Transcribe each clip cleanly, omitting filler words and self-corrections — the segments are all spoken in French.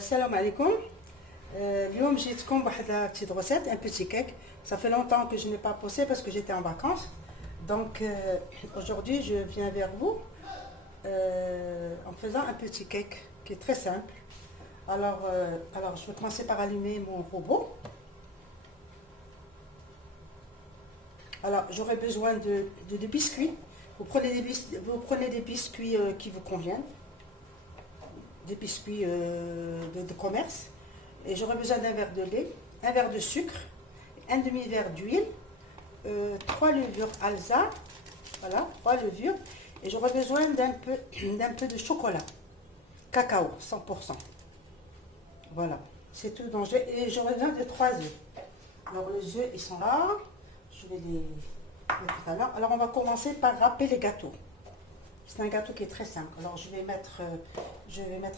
Salam alaikum. اليوم جيتكم بواحد la petite recette, un petit cake. Ça fait longtemps que je n'ai pas posé parce que j'étais en vacances. Donc aujourd'hui je viens vers vous en faisant un petit cake qui est très simple. Alors je vais commencer par allumer mon robot. Alors j'aurai besoin de biscuits. Vous prenez des biscuits qui vous conviennent, des biscuits de commerce. Et j'aurai besoin d'un verre de lait, un verre de sucre, un demi-verre d'huile, 3 levures Alza, voilà, 3 levures. Et j'aurai besoin d'un peu de chocolat, cacao, 100%. Voilà, c'est tout dont j'ai. Et j'aurai besoin de 3 œufs. Alors les œufs, ils sont là. Je vais les mettre tout à l'heure. Alors on va commencer par râper les gâteaux. C'est un gâteau qui est très simple. Alors je vais mettre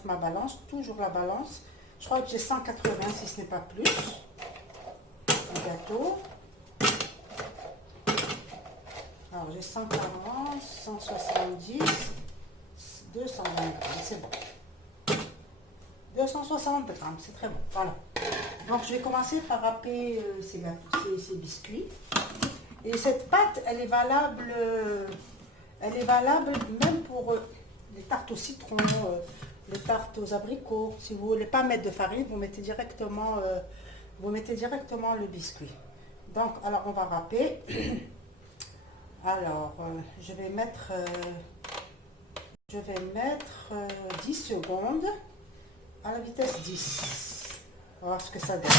ma balance, toujours la balance. Je crois que j'ai 180 si ce n'est pas plus. Un gâteau. Alors j'ai 140, 170, 220 grammes, c'est bon. 260 grammes, c'est très bon. Voilà. Donc je vais commencer par râper ces biscuits. Et cette pâte, elle est valable même pour les tartes au citron, les tartes aux abricots. Si vous ne voulez pas mettre de farine, vous mettez directement le biscuit. Donc, alors on va râper. Alors, je vais mettre 10 secondes à la vitesse 10. On va voir ce que ça donne.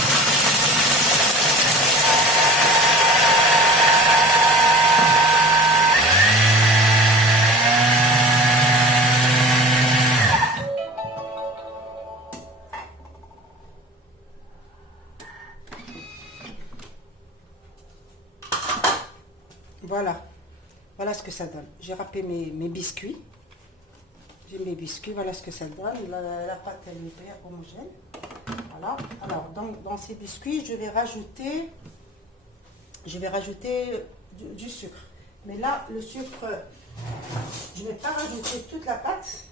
Voilà ce que ça donne. J'ai râpé mes biscuits. J'ai mes biscuits, voilà ce que ça donne. La pâte, elle est bien homogène. Voilà. Alors, dans ces biscuits, je vais rajouter du sucre. Mais là, le sucre, je ne vais pas rajouter toute la pâte,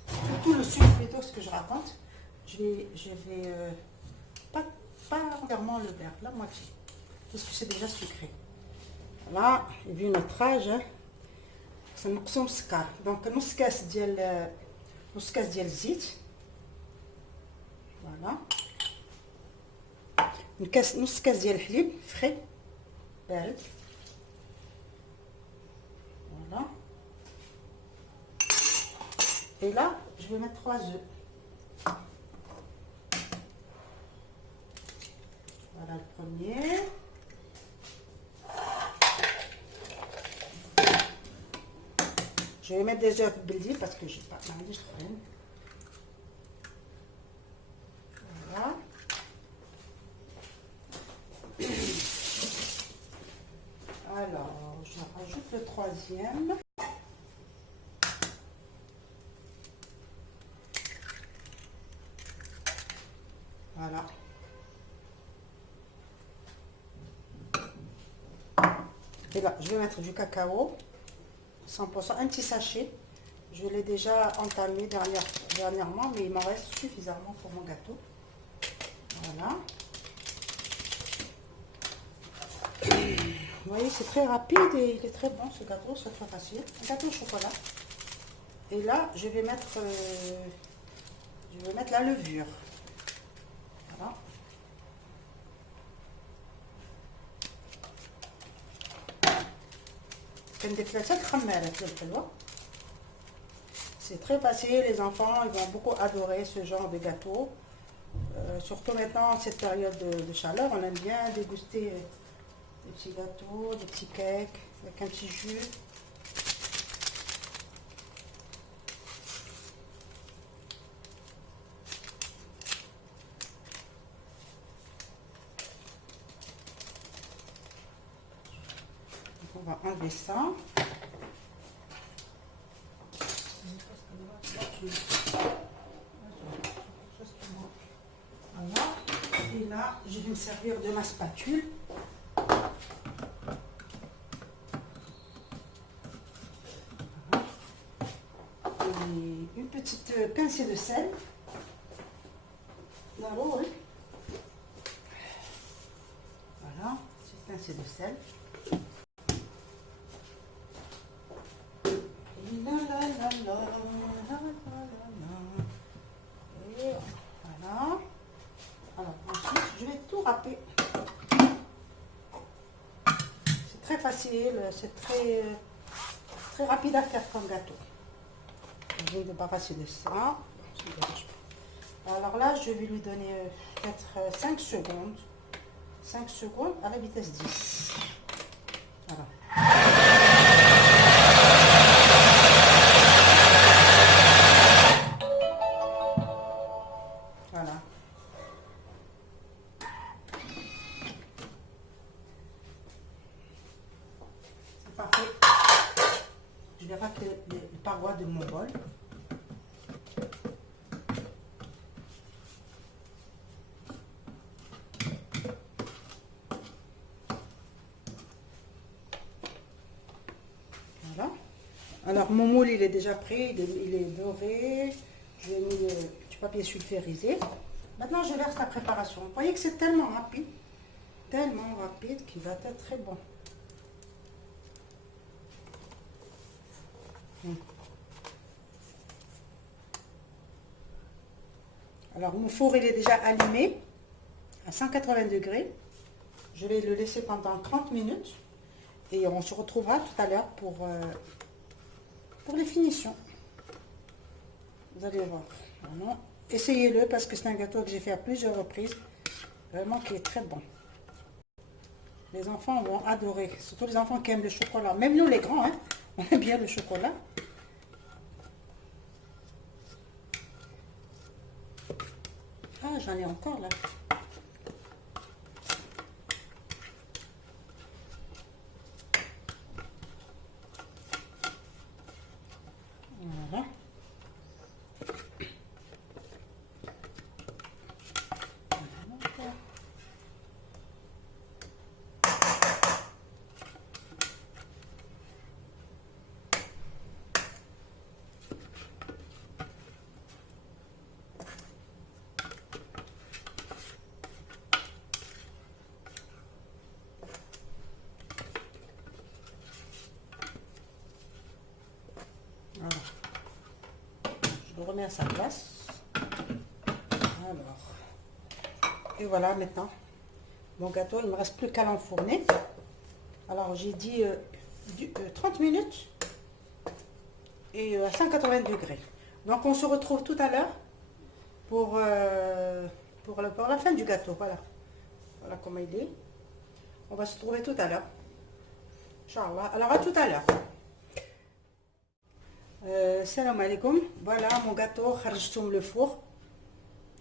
tout le sucre plutôt, ce que je raconte. Je vais pas entièrement le verre, la moitié, parce que c'est déjà sucré. Voilà, et vu notre âge, c'est نقصو مسكر. دونك نص كاس ديال الزيت. فوالا. نص كاس ديال الحليب فري بارد. Voilà. Et là, je vais mettre 3 œufs. Voilà le premier. Je vais mettre des œufs beldi parce que j'ai pas de farine. Voilà. Alors, je rajoute le troisième. Voilà. Et là, je vais mettre du cacao. 100%, un petit sachet. Je l'ai déjà entamé dernièrement, mais il m'en reste suffisamment pour mon gâteau. Voilà. Vous voyez, c'est très rapide et il est très bon ce gâteau, c'est très facile. Un gâteau au chocolat. Et là, je vais mettre la levure. Voilà. C'est très facile, les enfants ils vont beaucoup adorer ce genre de gâteau. Surtout maintenant, cette période de chaleur, on aime bien déguster des petits gâteaux, des petits cakes avec un petit jus. Donc on va enlever ça. Voilà. Et là, je vais me servir de ma spatule. Voilà. Et une petite pincée de sel. ضروري. Voilà, petite pincée de sel. La, la, la, la, la, la, la. Et voilà. Alors ensuite, je vais tout râper. C'est très facile, c'est très rapide à faire comme gâteau. Je vais me débarrasser de ça. Alors là, je vais lui donner peut-être 5 secondes. 5 secondes à la vitesse 10. Voilà. Voilà. C'est parfait. Je vais racler les parois de mon bol. Voilà. Alors mon moule il est déjà prêt, il est doré. Je vais mis du papier sulfurisé. Maintenant je verse la préparation. Vous voyez que c'est tellement rapide qu'il va être très bon. Alors mon four il est déjà allumé à 180 degrés. Je vais le laisser pendant 30 minutes et on se retrouvera tout à l'heure pour les finitions. Vous allez voir. Vraiment, essayez-le parce que c'est un gâteau que j'ai fait à plusieurs reprises. Vraiment qui est très bon. Les enfants vont adorer. Surtout les enfants qui aiment le chocolat. Même nous les grands, hein, on aime bien le chocolat. Ah, j'en ai encore là. Voilà. Voilà. Je le remets à sa place. Alors. Et voilà maintenant. Mon gâteau, il ne me reste plus qu'à l'enfourner. Alors j'ai dit 30 minutes et à 180 degrés. Donc on se retrouve tout à l'heure pour la fin du gâteau. Voilà. Voilà comment il est. On va se trouver tout à l'heure. Inch'Allah. Alors à tout à l'heure. Salam alaikum. Voilà mon gâteau, kharjtoum le four.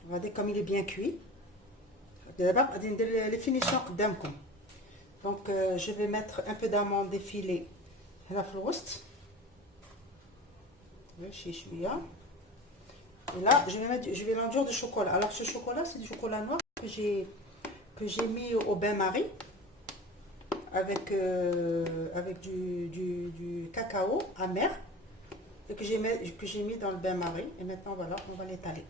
Regardez comme il est bien cuit. Les finitions قدامكم. Donc je vais mettre un peu d'amandes défilées هنا في الوسط. Et là je vais l'enduire de chocolat. Alors ce chocolat c'est du chocolat noir que j'ai mis au bain-marie avec du cacao amer et que j'ai mis dans le bain-marie. Et maintenant voilà, on va l'étaler.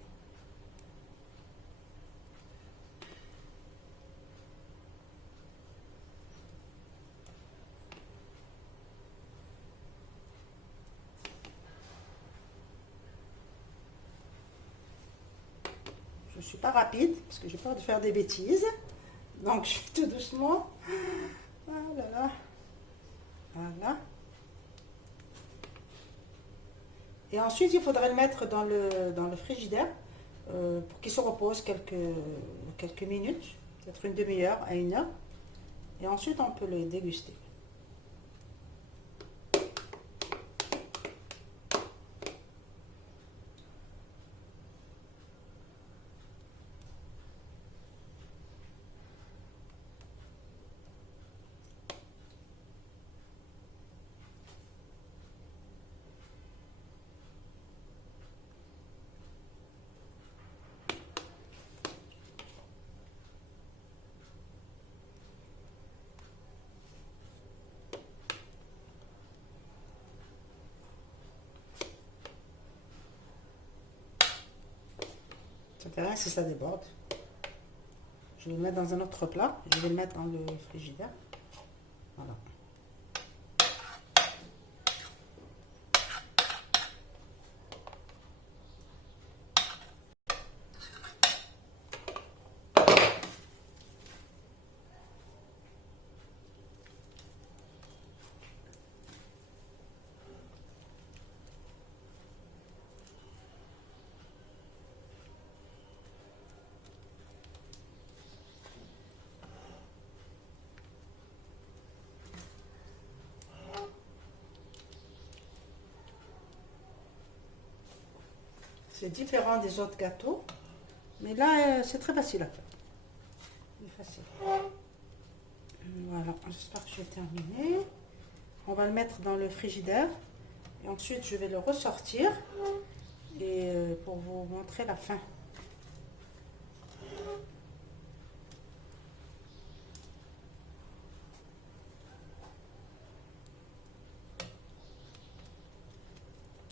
Je ne suis pas rapide parce que j'ai peur de faire des bêtises. Donc je fais tout doucement. Voilà. Voilà. Et ensuite, il faudrait le mettre dans le frigidaire pour qu'il se repose quelques minutes, peut-être une demi-heure à 1 heure. Et ensuite, on peut le déguster. Ça fait rien si ça déborde. je vais le mettre dans un autre plat. Je vais le mettre dans le frigidaire. Voilà. C'est différent des autres gâteaux, mais là, c'est très facile à faire. C'est facile. Voilà, j'espère que j'ai terminé. On va le mettre dans le frigidaire et ensuite je vais le ressortir et pour vous montrer la fin.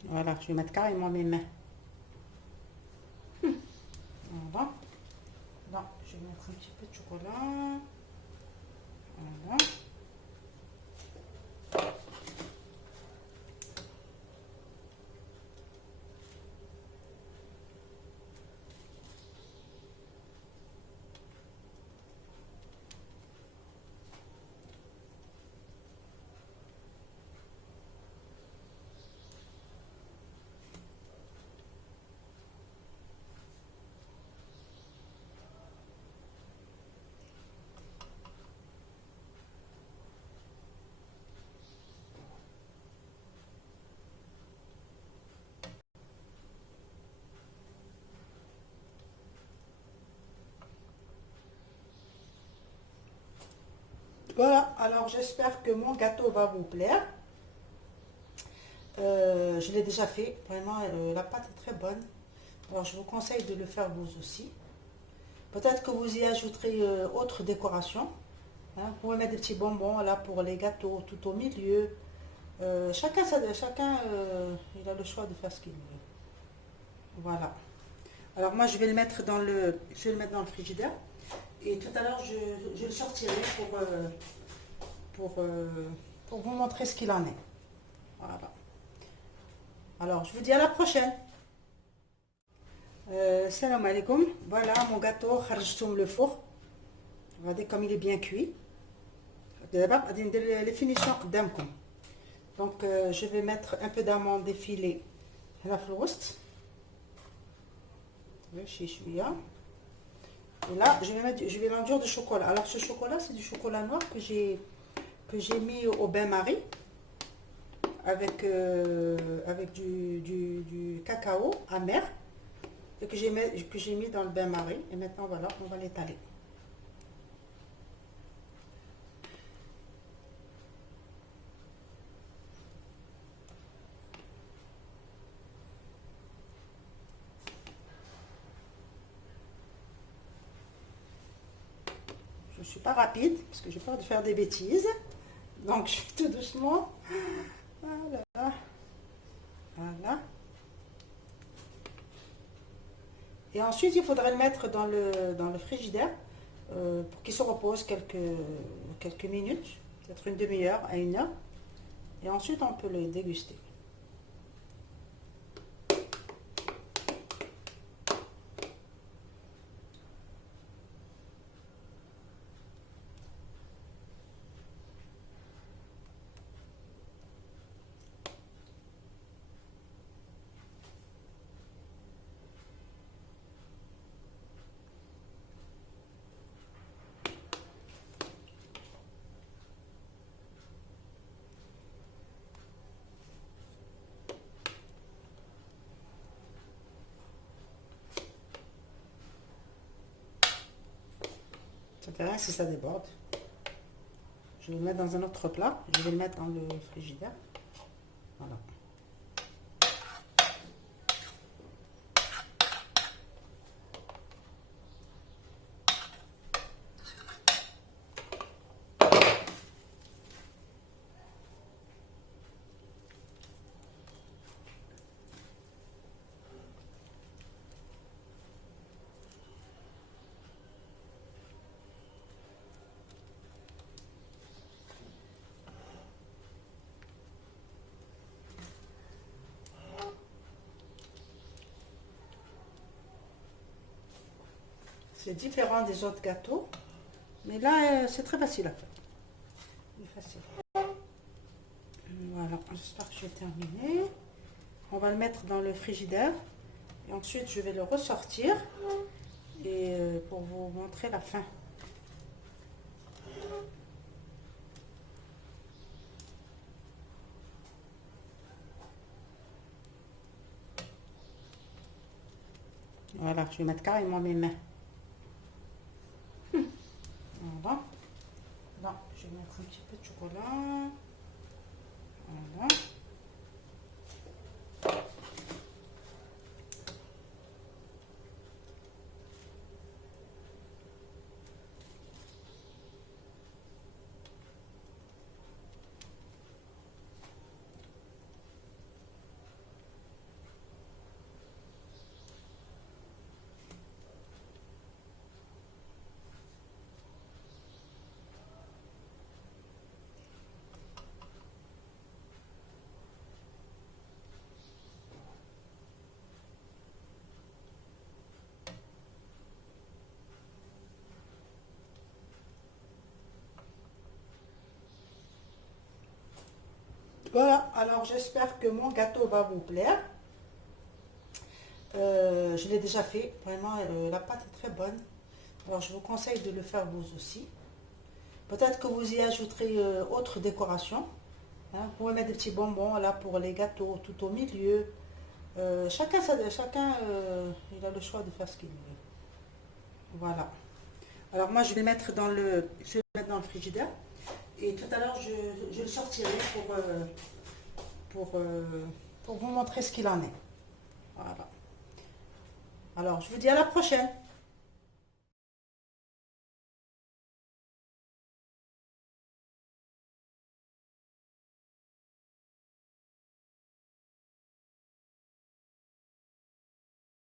Voilà, je vais mettre carrément mes mains. Voilà. Là, je vais mettre un petit peu de chocolat. Voilà. Voilà, alors j'espère que mon gâteau va vous plaire. Je l'ai déjà fait, vraiment la pâte est très bonne. Alors je vous conseille de le faire vous aussi. Peut-être que vous y ajouterez autre décoration. Hein. Vous pouvez mettre des petits bonbons là pour les gâteaux tout au milieu. Chacun, il a le choix de faire ce qu'il veut. Voilà. Alors moi je vais le mettre dans le frigidaire. Et tout à l'heure je le sortirai pour, euh, pour vous montrer ce qu'il en est. Voilà. Alors je vous dis à la prochaine. Salam alaikum. Voilà mon gâteau, kharjtoum le four. Regardez comme il est bien cuit. Les finitions قدامكم. Donc je vais mettre un peu d'amandes effilées هنا في الوسط. Et là je vais l'enduire de chocolat. Alors ce chocolat c'est du chocolat noir que j'ai mis au bain-marie avec du cacao amer et que j'ai mis dans le bain-marie. Et maintenant voilà, on va l'étaler. Je ne suis pas rapide parce que j'ai peur de faire des bêtises. Donc je fais tout doucement. Voilà. Voilà. Et ensuite, il faudrait le mettre dans le frigidaire pour qu'il se repose quelques minutes, peut-être une demi-heure à une heure. Et ensuite, on peut le déguster. Ça fait rien si ça déborde. Je vais le mettre dans un autre plat. Je vais le mettre dans le frigidaire. Voilà. C'est différent des autres gâteaux. Mais là, c'est très facile à faire. C'est facile. Voilà, j'espère que j'ai terminé. On va le mettre dans le frigidaire. Et ensuite, je vais le ressortir. Et pour vous montrer la fin. Voilà, je vais mettre carrément mes mains. Voilà. Là, je vais mettre un petit peu de chocolat. Voilà. Voilà, alors j'espère que mon gâteau va vous plaire. Je l'ai déjà fait, vraiment la pâte est très bonne. Alors je vous conseille de le faire vous aussi. Peut-être que vous y ajouterez autre décoration. Hein. Vous pouvez mettre des petits bonbons là pour les gâteaux tout au milieu. Chacun il a le choix de faire ce qu'il veut. Voilà. Alors moi je vais mettre je vais le mettre dans le frigidaire. Et tout à l'heure je le sortirai pour vous montrer ce qu'il en est. Voilà. Alors je vous dis à la prochaine.